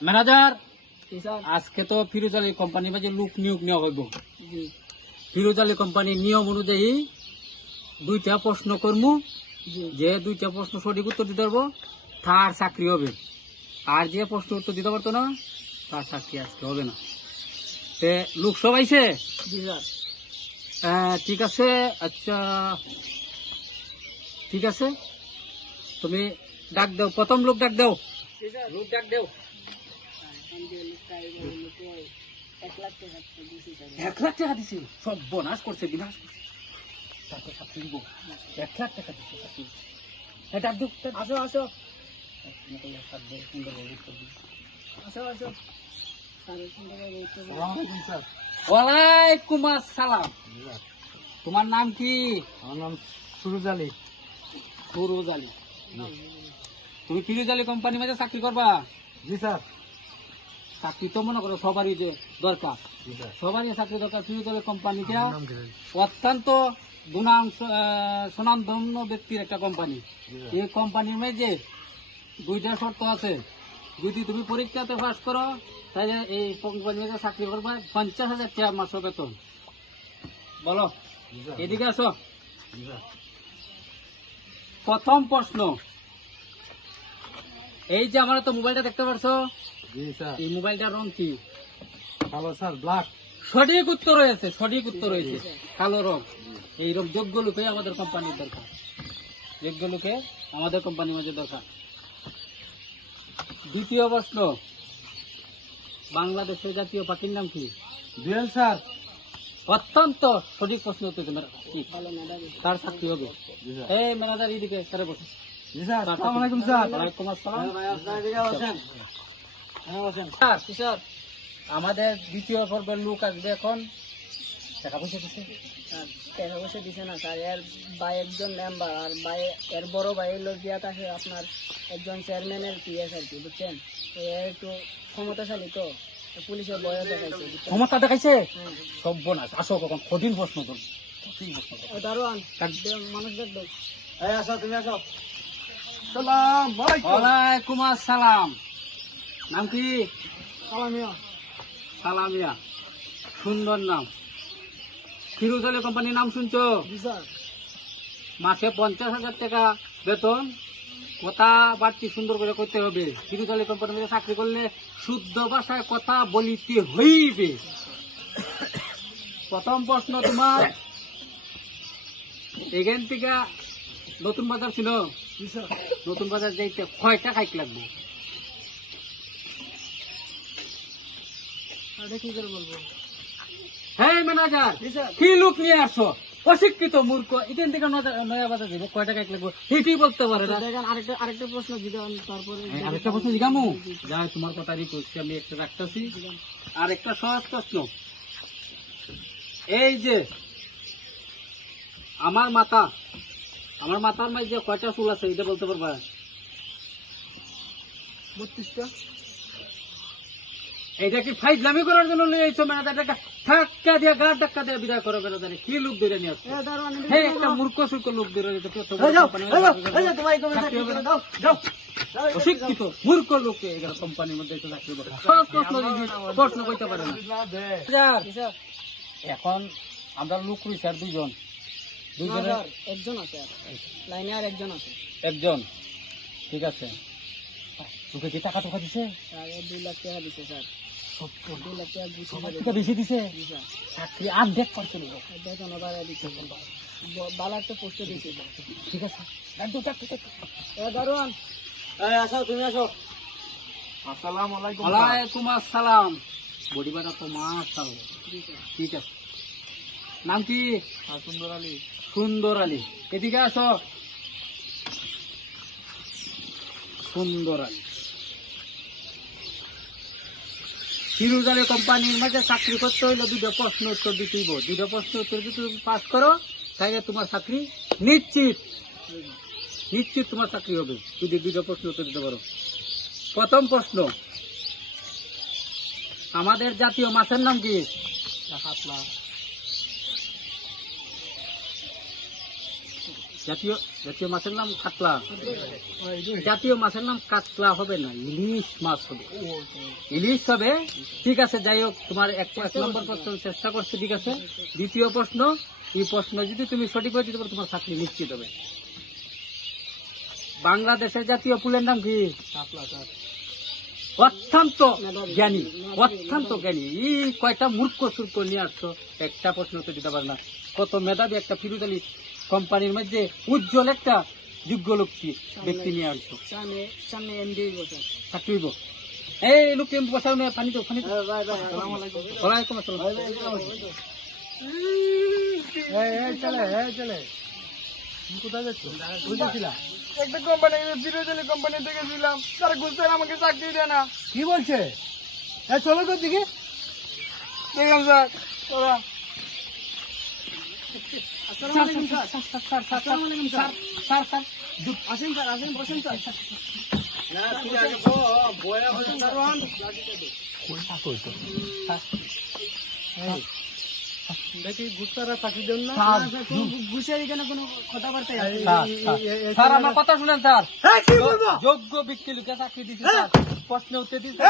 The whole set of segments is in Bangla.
ম্যানেজার জি স্যার। আজকে তো ফিরোজ আলী কোম্পানির মাঝে লোক নিয়োগ নেওয়া হইব। জি ফিরোজ আলী কোম্পানির নিয়ম অনুযায়ী 2টা প্রশ্ন করমু, জি যে 2টা প্রশ্ন সঠিক উত্তর দিতে পারবো তার চাকরি হবে, আর যে প্রশ্ন উত্তর দিতে পারতো না তার চাকরি আজকে হবে না। তে লোক সব আইছে? জি স্যার। ঠিক আছে। আচ্ছা ঠিক আছে, তুমি ডাক দাও, প্রথম লোক ডাক দাও। জি স্যার। লোক ডাক দাও। 1 লাখ টাকা দিছি স্যার। 1 লাখ টাকা দিছে, সব বনাশ করছে, বিনাশ করছে। তাকে চাকরি দিব, 1 লাখ টাকা দিচ্ছে চাকরি। ডাক দাও, ডাক দাও। আসো আসো সুন্দর উত্তর দিও। আসো আসো স্যারের সঙ্গে উত্তর দিন। আসসালামু স্যার। ওয়ালাইকুম আসসালাম। তোমার নাম কি? আমার নাম সুরজ আলী। ফিরোজ আলী। তুমি ফিরোজ আলী কোম্পানির মাঝে চাকরি করবা? জি স্যার। চাকরি তো মনে করো সবারই যে দরকার, জি স্যার। সবারই চাকরি দরকার। ফিরোজ আলী কোম্পানিটা আমার নাম কি? অত্যন্ত সুনামধন্য ব্যক্তির একটা কোম্পানি। জি স্যার। এই কোম্পানির মাঝে 2টা শর্ত আছে। যদি তুমি পরীক্ষাতে পাস করো তাহলে এই কোম্পানির মাঝে চাকরি করবা, 50,000 টাকা মাস বেতন। বলো, জি স্যার। এদিকে আসো। জি স্যার। প্রথম প্রশ্ন, এই যে আমরা তো মোবাইলটা দেখতে পারছো, জি স্যার। এই মোবাইলটার রং কি? কালো স্যার, ব্ল্যাক। সঠিক উত্তর রয়েছে, সঠিক উত্তর রয়েছে, কালো রং। এই রং যোগ্য লোকে আমাদের কোম্পানির দরকার, যোগ্য লোকে আমাদের কোম্পানির মাঝে দরকার। দ্বিতীয় প্রশ্ন, বাংলাদেশের জাতীয় পাখির নাম কি? বিএল স্যার। অত্যন্ত সঠিক প্রশ্ন উত্তর দিতে পারো। কি? ভালো ম্যাডাম। তার চাকরি হবে। জি স্যার। এই ম্যানেজার এইদিকে স্যারে বসে। জি স্যার। আসসালামু আলাইকুম স্যার। ওয়ালাইকুম আসসালাম। স্যার। জি স্যার। আমাদের দ্বিতীয় পর্বের লোক আসবে এখন। টাকা পয়সা দিচ্ছে? স্যার টাকা পয়সা দিছে না স্যার, এর ভাই একজন মেম্বার আর ভাই এর বড় ভাই লোক দিয়া থাকে আপনার একজন চেয়ারম্যানের পিএস আর কি, বুঝছেন? তো এর একটু ক্ষমতাশালী, তো পুলিশের বয়ে দেখাইছে, বুঝছেন? ক্ষমতা দেখাইছে? হ্যাঁ। সব বোনাস। আসো, কখন কঠিন প্রশ্ন করো, কঠিন প্রশ্ন করো। ও দারোয়ান, মানুষ দেখবে। এই আসো, তুমি আসো। সালাম আলাইকুম। ওয়ালাইকুম আসসালাম। নাম কি? সালামিয়া। সালামিয়া, সুন্দর নাম। ফিরোজ আলী কোম্পানির নাম শুনছো? জি স্যার। মাসে 50,000 টাকা বেতন, কথা বাড়তি সুন্দর করে করতে হবে। ফিরোজ আলী কোম্পানির মধ্যে চাকরি করলে শুদ্ধ ভাষায় কথা বলিতে হইবে। প্রথম প্রশ্ন তোমার, এখান থেকে নতুন বাজার ছিল, জি স্যার। নতুন বাজার যাইতে কয়টা কাইক লাগবে? এটা কি করে বলবো? হ্যাঁ ম্যানেজার, জি স্যার। কি লোক নিয়ে আসো? অশিক্ষিত মূর্খ, এখান থেকে নয়া বাজার যাবো, কয়টা কাইক লাগবে এটাই বলতে পারে না। দেখেন আরেকটা প্রশ্ন দিবেন, তারপরে আরেকটা প্রশ্ন জিগামু, যা তোমার কথারই করছি, আমি একটা রাখতেছি। আর একটা সহজ প্রশ্ন, এই যে আমার মাথার মাঝে কয়টা চুল আছে এটা বলতে পারবা? 32টা। এইটা কি ফাইজলামি করার জন্য নিয়ে এসো ম্যানেজার? ধাক্কা দিয়ে গাড় ধাক্কা দিয়ে বিদায় করো ম্যানেজারে। কি লোক ধরে নিয়ে আসছো? এ দারোয়ান, হ্যাঁ, একটা মূর্খ সুর্খ লোক ধরে নিয়ে আসছো। এই যাও, এই যাও, তোমার এই চাকরি হবে না। দাও, যাও। অশিক্ষিত মূর্খ লোককে এগুলো কোম্পানির মধ্যে এসে চাকরি করে। সহজ প্রশ্ন যদি প্রশ্ন করতে পারে না। ম্যানেজার, জি স্যার। এখন আমরা লোক রয়েছি আর দুজন, না দুজনের স্যার, একজন আছে আর লাইনে, আর একজন আছে একজন। ঠিক আছে, তোকে কি টাকা টাকা দিছে? স্যার। 2 লাখ টাকা দিছে স্যার। 2 লাখ টাকা দিছে সবার স্যার। থেকে বেশি দিছে? জি স্যার। চাকরি অর্ধেক করছে লোক। দেখুন আবার দিচ্ছে, ভালো একটা পোস্টে দিচ্ছে স্যার। ঠিক আছে, ডাক দাও। এ দারোয়ান, এই আসো, তুমি আসো। আসসালামু আলাইকুম স্যার। ওয়ালাইকুম আসসালাম। বডি বাটা তো মাশাআল্লাহ। জি স্যার। ঠিক আছে, নাম কি? সুন্দর আলী। সুন্দর আলী, এদিকে আসো। সুন্দর আলী, ফিরোজ আলী কোম্পানির মাঝে চাকরি করতে হইলে 2টা প্রশ্ন উত্তর দিতেই। 2টা প্রশ্ন উত্তর যদি তুমি পাস করো তাহলে তোমার চাকরি নিশ্চিত, নিশ্চিত তোমার চাকরি হবে যদি 2টা প্রশ্ন উত্তর দিতে পারো। প্রথম প্রশ্ন, আমাদের জাতীয় মাছের নাম কি? কাতলা। জাতীয় জাতীয় মাছের নাম কাতলা। জাতীয় মাছের নাম কাতলা হবে না, ইলিশ মাছ হবে। ইলিশ হবে। ঠিক আছে, যাই হোক, তোমার এক নম্বর প্রশ্ন চেষ্টা করছে, ঠিক আছে। দ্বিতীয় প্রশ্ন, এই প্রশ্ন যদি তুমি সঠিক করে দিতে পারো তোমার চাকরি নিশ্চিত হবে। বাংলাদেশের জাতীয় ফুলের নাম কি? অত্যন্ত জ্ঞানী, অত্যন্ত জ্ঞানী। এই কয়টা মূর্খ সুর্খ নিয়ে আসছো, একটা প্রশ্ন তো দিতে পারে না। কত মেধাবী একটা ফিরোজ আলী কোম্পানির মধ্যে উজ্জ্বল একটা যোগ্য লোকটি ব্যক্তি নিয়ে আসছো। সামনে এমডি বসে চাকরি হইব। এই লোক বসাও না, পানি তো পানি। ওয়ালাইকুম আসসালাম। চলে কোথায় যাচ্ছ? বুঝেছিলাম একটা কোম্পানি ফিরোজালি কোম্পানিতে গেছিলাম, তারা গুলশান আমাকে চাকরি দেয় না। কি বলছে? চলো তো দিকে। দেখলাম স্যার ওরা আসসালামু আলাইকুম স্যার। আসসালামু আলাইকুম স্যার। স্যার স্যার আসেন স্যার, আসেন, বসেন স্যার। দেখি গুস্তারা চাকরি দেন না। ঘুষের এখানে কোনো কথাবার্তা আছে? স্যার আমার কথা শুনেন স্যার। কি বলবো? যোগ্য ব্যক্তি লোকে চাকরি দিচ্ছে স্যার। প্রশ্ন উত্তর দিচ্ছে।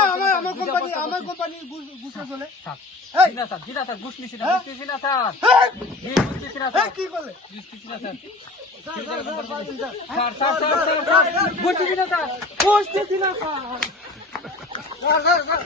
আমার কোম্পানি গুস্তা চলে। জিনা স্যার ঘুষ নিছি না, ঘুষ নিছি না স্যার। ঘুষ নিছি না স্যার। কি করলে? ঘুষ নিছি না স্যার। স্যার, স্যার ঘুষ নিছি না স্যার। ঘুষ নিছি না স্যার। স্যার